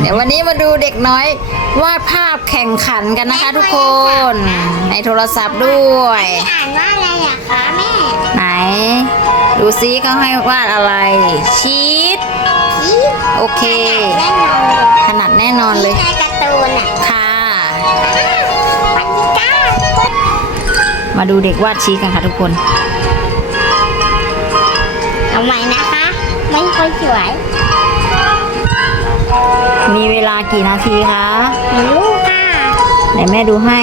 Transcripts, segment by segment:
เดี๋ยววันนี้มาดูเด็กน้อยวาดภาพแข่งขันกันนะคะ ทุกคน ในโทรศัพท์ด้วย อ่านว่าอะไรอะคะแม่ ไหน ดูซิเขาให้วาดอะไร ชีสชีสโอเคแน่นอนเลยถนัดแน่นอนเลยในการ์ตูนอะค่ะปานิก้ามาดูเด็กวาดชีสกันค่ะทุกคน เอาใหม่นะคะ ไม่ค่อยสวยมีเวลา กี่นาทีคะหนึ่งลูกค่ะไหนแม่ดูให้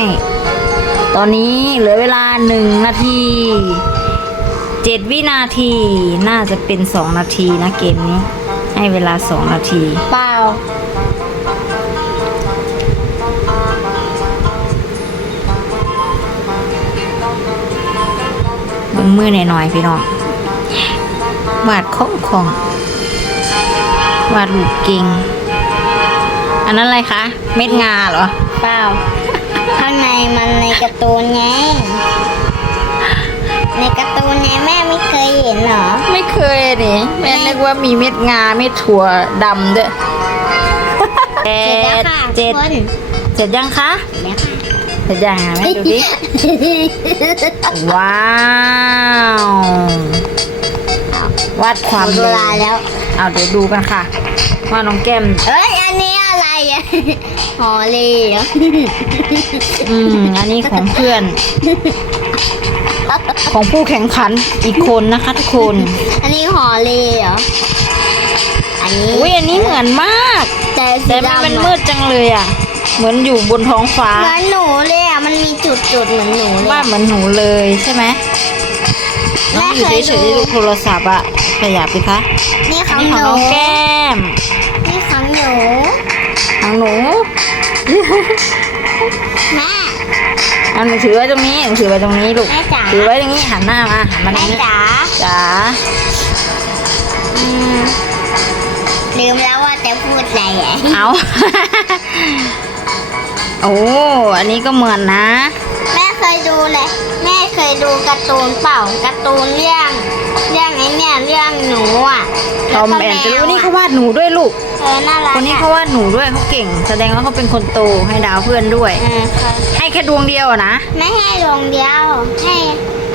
ตอนนี้เหลือเวลาหนึ่งนาทีเจ็ดวินาทีน่าจะเป็นสองนาทีนะเกมนี้ ให้เวลาสองนาที เปล่ามือมือหน่อยๆพี่น้องวาดของของวาดลูกเก่ง อันนั้นอะไรคะ เม็ดงาเหรอ เปล่า ข้างในมันในการ์ตูนไง ในการ์ตูนไงแม่ไม่เคยเห็นเหรอ ไม่เคยนี่แม่นึกว่ามีเม็ดงาเม็ดถั่วดำด้วยแปเสร็จแล้วดค่ะเจ็ดทุกคนเสร็จยังคะเดี๋ยวค่ะเสร็จยังอะแม่ดูดิ ว้าววาดความหมดเร็เววลาแล้ว เอาเดี๋ยวดูกันค่ะ ว่าน้องแก้ม เอ้ย อันนี้อะไรอะฮอลลี่เหรออืม อันนี้ของเพื่อน ของผู้แข่งขันอีกคนนะคะทุกคน อันนี้ฮอลลี่เหรอ อันนี้อุ้ยอันนี้เหมือนมาก แต่สีแต่มันดำเป็นอะมืดจังเลยอะ เหมือนอยู่บนท้องฟ้า เหมือนหนูเลยอะมันมีจุดจุดๆเหมือนหนูเลยว่าอะเหมือนหนูเลยใช่ไหมน้องอยู่แม่เคยเฉดูยๆดูโทรศัพท์อะขยับไปคะนี่ขอัอนงนี้หของนูน้องแก้มนี่ ของหนูของหนูแม่อันหนูถือไว้ตรงนี้หนูถือไว้ตรงนี้ลูก แม่จ๋า ถือไว้ตรงนี้หันหน้ามาหันมาตรแม่งนี้จ๋าจ๋าอืมลืมแล้วว่าจะพูดอะไรอะเอา โอ้ อันนี้ก็เหมือนนะแม่เค ยดูเลยแม่เคยดูการ์ตูนเปล่าการ์ตูนเรื่องเรื่องไอ้เนี่ยเรื่องหนูอะทอมแอนจะรู้นี่เขาวาดหนูด้วยลูกเออน่ารักคนนี้อะเขาวาดหนูด้วยเขาเก่ง แสดงว่าเขาเป็นคนโตให้ดาวเพื่อนด้วยเออเขาให้แค่ดวงเดียวอะนะไม่ให้ดวงเดียวให้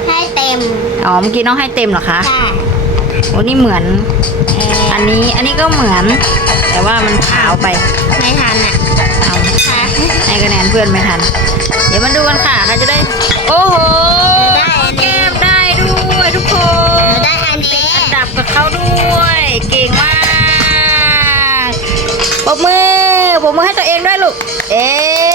ให้เต็มอ๋อเมื่อกี้น้องให้เต็มเหรอคะใช่โอ้นี่เหมือนเอออันนี้อันนี้ก็เหมือน แต่ว่ามันขาวไปไม่ทันอะเอาค่ะให้คะแนนเพื่อนไม่ทัน เดี๋ยวมาดูกันค่ะใครจะได้ โอ้โหได้อันนี้ แก้มได้ด้วยทุกคหนูนได้อันนี้อันดับกับเขาด้วย เก่งมากปรบมือปรบมือให้ตัวเองด้วยลูก เอ๊ะ